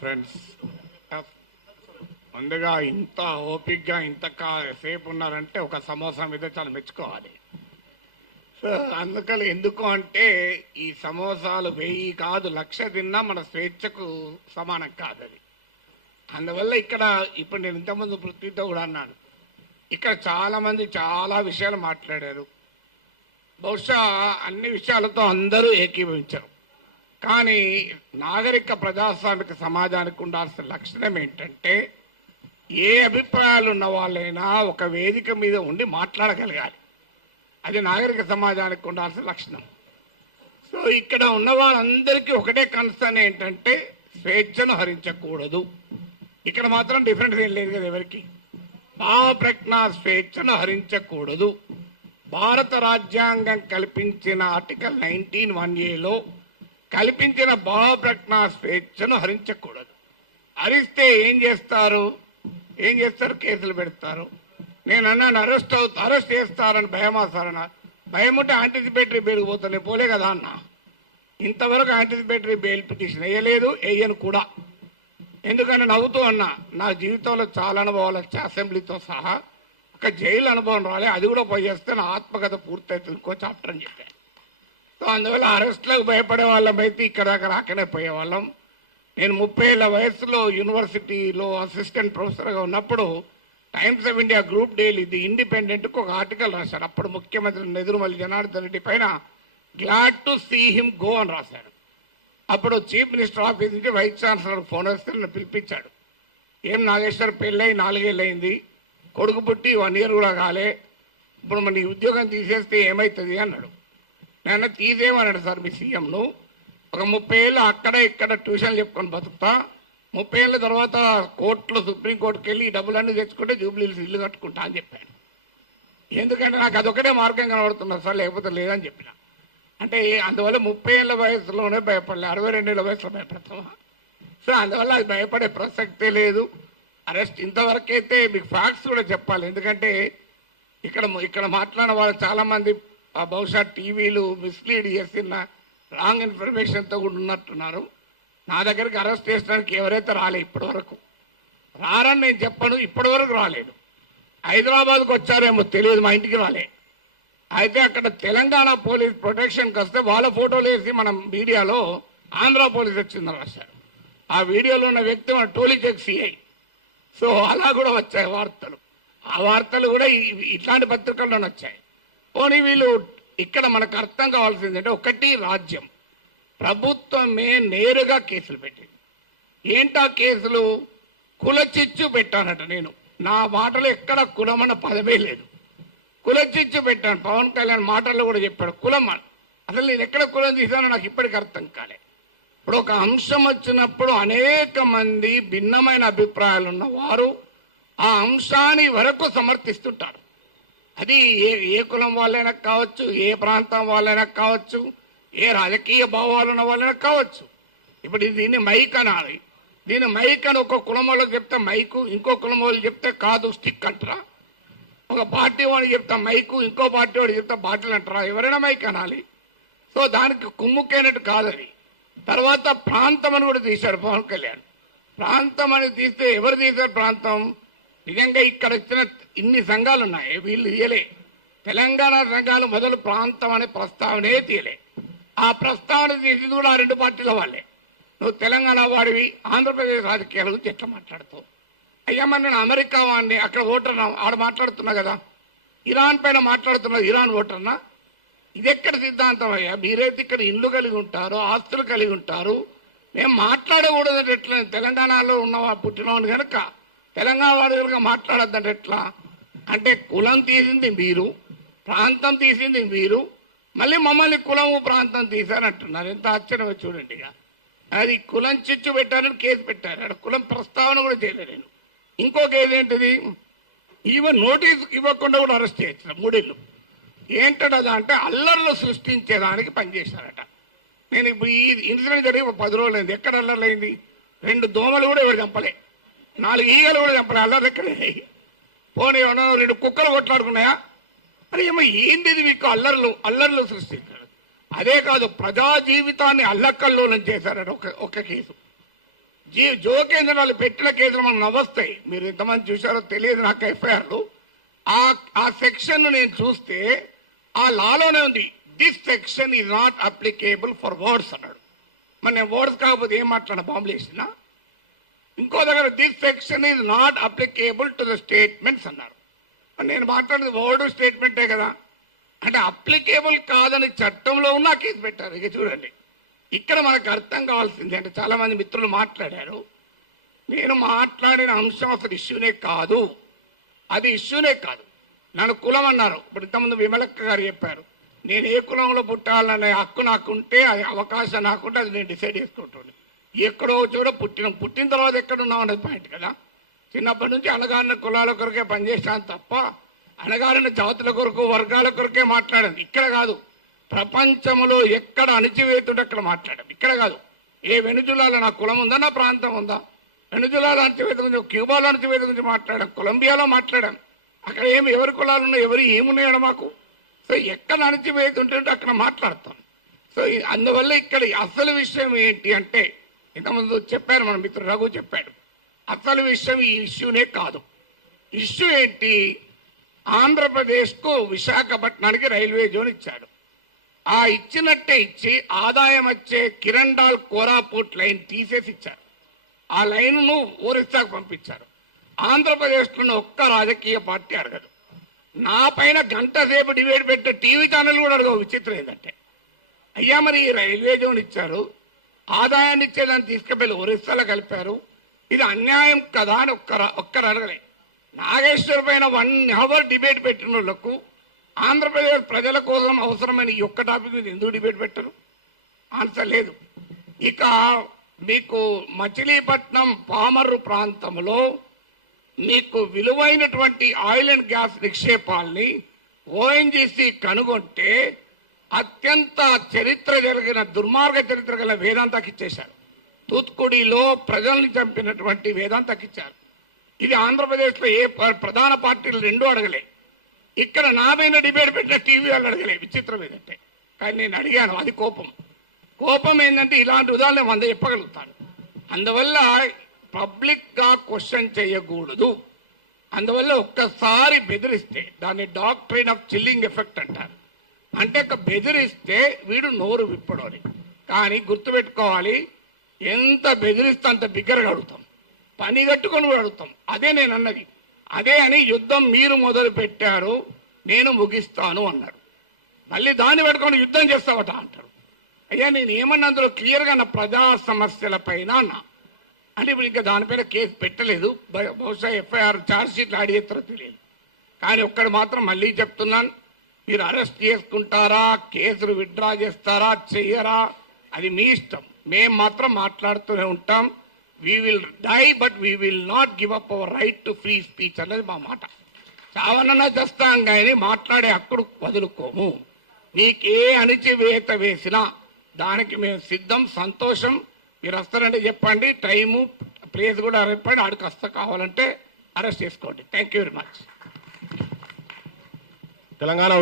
Friends, ముందుగా ఇంత ఓపిక్గా ఇంత సేపు ఉన్నారంటే ఒక సమోసా మీద చాలా మెచ్చుకోవాలి. సో అందుకని ఎందుకు అంటే ఈ సమోసాలు 1000 కాదు 1,00,000 తిన్నా మన స్వేచ్ఛకు సమానం కాదు అది. అందువల్ల ఇక్కడ ఇప్పుడు నేను ఇంతకుముందు పృథ్వీతో కూడా అన్నాను, ఇక్కడ చాలామంది చాలా విషయాలు మాట్లాడారు. బహుశా అన్ని విషయాలతో అందరూ ఏకీభవించారు. కానీ నాగరిక ప్రజాస్వామిక సమాజానికి ఉండాల్సిన లక్షణం ఏంటంటే ఏ అభిప్రాయాలు ఉన్న వాళ్ళైనా ఒక వేదిక మీద ఉండి మాట్లాడగలగాలి. అది నాగరిక సమాజానికి ఉండాల్సిన లక్షణం. సో ఇక్కడ ఉన్న వాళ్ళందరికీ ఒకటే కన్సర్న్ ఏంటంటే స్వేచ్ఛను హరించకూడదు. ఇక్కడ మాత్రం డిఫరెన్స్ ఏం లేదు కదా ఎవరికి. భావ ప్రజ్ఞా స్వేచ్ఛను హరించకూడదు. భారత రాజ్యాంగం కల్పించిన ఆర్టికల్ 19(1)A కల్పించిన భావ ప్రజ్ఞా స్వేచ్ఛను హరించకూడదు. హరిస్తే ఏం చేస్తారు? కేసులు పెడతారు. నేను అన్నాను అరెస్ట్ చేస్తారని భయమా సార్ అన్న. భయం ఉంటే యాంటిసిపేటరీ బెయిల్ పోతాను పోలే కదా అన్న. ఇంతవరకు యాంటిసిపేటరీ బెయిల్ పిటిషన్ వేయలేదు, వేయను కూడా. ఎందుకంటే నవ్వుతూ అన్నా, నా జీవితంలో చాలా అనుభవాలు వచ్చాయి, అసెంబ్లీతో సహా. ఒక జైలు అనుభవం రాలే, అది కూడా పోయి చేస్తే నా ఆత్మకథ పూర్తయితే ఇంకో చాప్టర్ అని చెప్పాను. సో అందువల్ల అరెస్ట్లకు భయపడే వాళ్ళం అయితే ఇక్కడ దాకా రాకనే పోయేవాళ్ళం. నేను 30 ఏళ్ల వయసులో యూనివర్సిటీలో అసిస్టెంట్ ప్రొఫెసర్గా ఉన్నప్పుడు Times of India group daily the ఇండిపెండెంట్కు ఒక ఆర్టికల్ రాశాడు. అప్పుడు ముఖ్యమంత్రి నెదురుమల్లి జనార్దన్ రెడ్డి పైన glad to see him go అని రాశాడు. అప్పుడు చీఫ్ మినిస్టర్ ఆఫీస్ నుంచి వైస్ ఛాన్సలర్ ఫోన్ వస్తే నన్ను పిలిపించాడు. ఏం నాగేశ్వర్ పెళ్ళై 4 ఏళ్ళు అయింది, కొడుకు పుట్టి 1 year కూడా కాలే, ఇప్పుడు మన ఉద్యోగం తీసేస్తే ఏమవుతుంది అన్నాడు. నేను తీసేయమన్నాడు సార్ మీ సీఎంను. ఒక 30 ఏళ్ళు అక్కడ ఇక్కడ ట్యూషన్లు చెప్పుకొని బతుకుతా, 30 ఏళ్ళ తర్వాత కోర్టులో సుప్రీంకోర్టుకి వెళ్ళి ఈ డబ్బులన్నీ తెచ్చుకుంటే జూబ్లీహిల్స్ ఇల్లు కట్టుకుంటా అని చెప్పాను. ఎందుకంటే నాకు అదొకటే మార్గం కనబడుతున్నా సార్, లేకపోతే లేదని చెప్పిన. అంటే అందువల్ల 30 ఏళ్ళ వయసులోనే భయపడలే, 62 ఏళ్ళ వయసులో భయపడతామా? సో అందువల్ల అది భయపడే ప్రసక్తే లేదు. అరెస్ట్ ఇంతవరకైతే మీకు ఫ్యాక్ట్స్ కూడా చెప్పాలి. ఎందుకంటే ఇక్కడ మాట్లాడిన వాళ్ళు చాలామంది బహుశా టీవీలు మిస్లీడ్ చేసిన రాంగ్ ఇన్ఫర్మేషన్తో కూడా ఉన్నట్టున్నారు. నా దగ్గరికి అరెస్ట్ చేసడానికి ఎవరైతే రాలే ఇప్పటి వరకు, రారని నేను చెప్పను, ఇప్పటి వరకు రాలేదు. హైదరాబాద్కు వచ్చారేమో తెలియదు, మా ఇంటికి రాలే. అయితే అక్కడ తెలంగాణ పోలీస్ ప్రొటెక్షన్కి వస్తే వాళ్ళ ఫోటోలు వేసి మనం మీడియాలో ఆంధ్ర పోలీస్ వచ్చిందని రాశారు. ఆ వీడియోలో ఉన్న వ్యక్తి మన టోలీచెక్ సిఐ. సో అలా కూడా వచ్చాయి వార్తలు. ఆ వార్తలు కూడా ఇట్లాంటి పత్రికల్లోనే వచ్చాయి. పోనీ వీళ్ళు ఇక్కడ మనకు అర్థం కావాల్సిందంటే, ఒకటి రాజ్యం ప్రభుత్వమే నేరుగా కేసులు పెట్టింది. ఏంటా కేసులు? కులచిచ్చు పెట్టానట. నేను నా మాటలో ఎక్కడ కులమన్న పదమే లేదు, కులచిచ్చు పెట్టాను. పవన్ కళ్యాణ్ మాటల్లో కూడా చెప్పాడు కులం. అసలు నేను ఎక్కడ కులం తీసానో నాకు ఇప్పటికి అర్థం కాలే. ఇప్పుడు ఒక అంశం వచ్చినప్పుడు అనేక మంది భిన్నమైన అభిప్రాయాలు ఉన్నవారు ఆ అంశాన్ని వరకు సమర్థిస్తుంటారు. అది ఏ కులం వాళ్ళైనా కావచ్చు, ఏ ప్రాంతం వాళ్ళైనా కావచ్చు, ఏ రాజకీయ భావాలు ఉన్న వాళ్ళైనా కావచ్చు. ఇప్పుడు దీన్ని మైక్ అనాలి. దీన్ని మైక్ అని ఒక కులం వాళ్ళకి చెప్తే మైకు, ఇంకో కులం వాళ్ళు చెప్తే కాదు స్టిక్ అంటారా? ఒక పార్టీ వాడికి చెప్తా మైకు, ఇంకో పార్టీ వాడికి చెప్తే బాటిల్ అంటారా? ఎవరైనా మైక్ అనాలి. సో దానికి కుమ్ముకైనట్టు కాదని. తర్వాత ప్రాంతం అని కూడా తీశాడు పవన్ కళ్యాణ్. ప్రాంతం అని తీస్తే ఎవరు తీశారు ప్రాంతం? నిజంగా ఇక్కడ వచ్చిన ఇన్ని సంఘాలు ఉన్నాయి, వీళ్ళు తీయలే. తెలంగాణ సంఘాలు మొదలు ప్రాంతం అనే ప్రస్తావనే తీయలే. ఆ ప్రస్తావన తీసింది కూడా ఆ 2 పార్టీల వాళ్ళే. నువ్వు తెలంగాణ వాడివి, ఆంధ్రప్రదేశ్ రాజకీయాల గురించి ఎట్లా మాట్లాడుతావు? అయ్యమ్మ నేను అమెరికా వాడిని, అక్కడ ఓటర్నా, ఆడ మాట్లాడుతున్నా కదా. ఇరాన్ పైన మాట్లాడుతున్నది ఇరాన్ ఓటర్నా? ఇది ఎక్కడ సిద్ధాంతం అయ్యా? మీరైతే ఇక్కడ ఇల్లు కలిగి ఉంటారు, ఆస్తులు కలిగి ఉంటారు, మేము మాట్లాడకూడదంటే ఎట్లా? తెలంగాణలో ఉన్న పుట్టినవాడిని కనుక తెలంగాణ వాడి కనుక మాట్లాడద్దంటే ఎట్లా? అంటే కులం తీసింది మీరు, ప్రాంతం తీసింది మీరు, మళ్ళీ మమ్మల్ని కులము ప్రాంతం తీశారంటున్నారు. ఎంత ఆశ్చర్యమో చూడండి. ఇక అది కులం చిచ్చు పెట్టారని కేసు పెట్టారు. అక్కడ కులం ప్రస్తావన కూడా చేయలేదు నేను. ఇంకో కేసు ఏంటిది? ఈవెన్ నోటీస్ ఇవ్వకుండా కూడా అరెస్ట్ చేయొచ్చు 3 ఏళ్ళు. ఏంటదా అంటే అల్లర్లు సృష్టించేదానికి పనిచేశారట. నేను ఇప్పుడు ఈ ఇన్సిడెంట్ జరిగి 10 రోజులు అయింది. ఎక్కడ అల్లర్లు అయింది? 2 దోమలు కూడా ఎవరు చంపలే, 4 ఈగలు కూడా చంపలే. అల్లర్లు ఎక్కడే? పోనీ 2 కుక్కలు కొట్లాడుకున్నాయా? మరి ఏమో ఏంది ఇది? మీకు అల్లర్లు సృష్టించారు. అదే కాదు, ప్రజా జీవితాన్ని అల్లకల్లోలం చేశారట ఒక కేసు. జోకేంద్ర వాళ్ళు పెట్టిన కేసులు మనం నవ్వొస్తాయి. మీరు ఎంతమంది చూశారో తెలియదు నాకు ఎఫ్ఐఆర్లు. ఆ సెక్షన్ నేను చూస్తే ఆ లాలోనే ఉంది, this section is not applicable for words అన్నాడు. మరి నేను వర్డ్స్ కాకపోతే ఏం మాట్లాడినా బాంబులు వేసినా. ఇంకో దగ్గర this section is not applicable to the statements అన్నారు. నేను మాట్లాడేది వర్డ్ స్టేట్మెంటే కదా. అంటే అప్లికేబుల్ కాదని చట్టంలో ఉన్న కేసు పెట్టారు. ఇక చూడండి, ఇక్కడ మనకు అర్థం కావాల్సింది అంటే చాలా మంది మిత్రులు మాట్లాడారు. నేను మాట్లాడిన అంశం అసలు ఇష్యూనే కాదు, అది ఇష్యూనే కాదు. నన్ను కులం అన్నారు. ఇప్పుడు ఇంతకుముందు విమలక్క గారు చెప్పారు, నేను ఏ కులంలో పుట్టాలనే హక్కు నాకుంటే, అది అవకాశం నాకుంటే అది నేను డిసైడ్ చేసుకుంటాను. ఎక్కడో చోట పుట్టిన తర్వాత ఎక్కడున్నాం అనేది పాయింట్ కదా. చిన్నప్పటి నుంచి అణగారిన కులాల కొరకే పనిచేసాను తప్ప అణగారిన జాతుల కొరకు వర్గాల కొరకే మాట్లాడాను. ఇక్కడ కాదు, ప్రపంచంలో ఎక్కడ అణచివేతుంటే అక్కడ మాట్లాడాం. ఇక్కడ కాదు, ఏ వెనుజులాలో నా కులం ఉందా, నా ప్రాంతం ఉందా. వెనుజులాలో అణచివేత గురించి, క్యూబాలో అణచివేత గురించి మాట్లాడాం, కొలంబియాలో మాట్లాడాం. అక్కడ ఎవరి కులాలు ఉన్నాయి, ఎవరు ఏమున్నాయో మాకు. సో ఎక్కడ అణచివేతుంటే అక్కడ మాట్లాడతాం. సో అందువల్ల ఇక్కడ అసలు విషయం ఏంటి అంటే, ఇంతకుముందు చెప్పారు మన మిత్రుడు రఘు చెప్పాడు, అసలు విషయం ఈ ఇష్యూనే కాదు. ఇష్యూ ఏంటి, ఆంధ్రప్రదేశ్కు విశాఖపట్నానికి రైల్వే జోన్ ఇచ్చాడు. ఆ ఇచ్చినట్టే ఇచ్చి ఆదాయం వచ్చే కిరండాల్ కోరాపూట్ లైన్ తీసేసి ఇచ్చారు. ఆ లైన్ను ఒరిస్సాకు పంపించారు. ఆంధ్రప్రదేశ్లో ఒక్క రాజకీయ పార్టీ అడగదు. నా పైన గంట సేపు డిబేట్ పెట్టే టీవీ ఛానల్ కూడా అడగవు. విచిత్రం ఏంటంటే, అయ్యా మరి ఈ రైల్వే జోన్ ఇచ్చారు, ఆదాయాన్ని ఇచ్చేదాన్ని తీసుకెళ్ళి ఒరిస్సాలో కలిపారు, ఇది అన్యాయం కదా అని ఒక్కరు అడగలే. నాగేశ్వర్ పైన 1 hour డిబేట్ పెట్టిన వాళ్ళకు ఆంధ్రప్రదేశ్ ప్రజల కోసం అవసరమైన ఈ ఒక్క టాపిక్ మీద ఎందుకు డిబేట్ పెట్టరు? ఆన్సర్ లేదు. ఇక మీకు మచిలీపట్నం పామర్రు ప్రాంతంలో మీకు విలువైనటువంటి ఆయిల్ అండ్ గ్యాస్ నిక్షేపాల్ని ఓఎన్జీసీ కనుగొంటే అత్యంత చరిత్ర జరిగిన దుర్మార్గ చరిత్ర గల వేదాంతకి ఇచ్చేశారు. తూత్కుడిలో ప్రజల్ని చంపినటువంటి వేదాంతకి ఇచ్చారు. ఇది ఆంధ్రప్రదేశ్లో ఏ ప్రధాన పార్టీలు రెండూ అడగలే. ఇక్కడ నా పైన డిబేట్ పెట్టిన టీవీ వాళ్ళు అడగలే. విచిత్రం ఏంటంటే, కానీ నేను అడిగాను. అది కోపం ఏంటంటే ఇలాంటి ఉదాహరణ 100 చెప్పగలుగుతాను. అందువల్ల పబ్లిక్గా క్వశ్చన్ చేయకూడదు. అందువల్ల ఒక్కసారి బెదిరిస్తే దాన్ని డాక్ట్రైన్ ఆఫ్ చిల్లింగ్ ఎఫెక్ట్ అంటారు. అంటే బెదిరిస్తే వీడు నోరు విప్పడని. కానీ గుర్తుపెట్టుకోవాలి, ఎంత బెదిరిస్తే అంత బిగ్గరగా అడుగుతాం, పని కట్టుకొని కూడా అడుగుతాం. అదే నేను అన్నది. అదే అని యుద్ధం మీరు మొదలు పెట్టారు, నేను ముగిస్తాను అన్నారు. మళ్ళీ దాన్ని పెట్టుకొని యుద్ధం చేస్తావట అంటారు. అయ్యా నేను ఏమన్నా అందులో క్లియర్గా నా ప్రజా సమస్యల పైన అన్నా. అంటే ఇప్పుడు ఇంకా దానిపైన కేసు పెట్టలేదు. బహుశా ఎఫ్ఐఆర్ ఛార్జ్ షీట్లు యాడ్ చేస్తారో తెలియదు. కానీ ఒక్కడు మాత్రం మళ్ళీ చెప్తున్నాను, మీరు అరెస్ట్ చేసుకుంటారా, కేసులు విత్డ్రా చేస్తారా, చెయ్యరా, అది మీ ఇష్టం. మేము మాత్రం మాట్లాడుతూనే ఉంటాం. We will die but we will not give up our right to free speech అనేది మా మాట. చావనన్నా చేస్తాం కానీ మాట్లాడే హక్కును వదులుకోము. మీకే అణిచివేత వేసినా దానికి మేము సిద్ధం, సంతోషం. మీరు వస్తారంటే చెప్పండి, టైము ప్లేస్ కూడా చెప్పండి, ఆడికి వస్తా, కావాలంటే అరెస్ట్ చేసుకోండి. Thank you very much. Telangana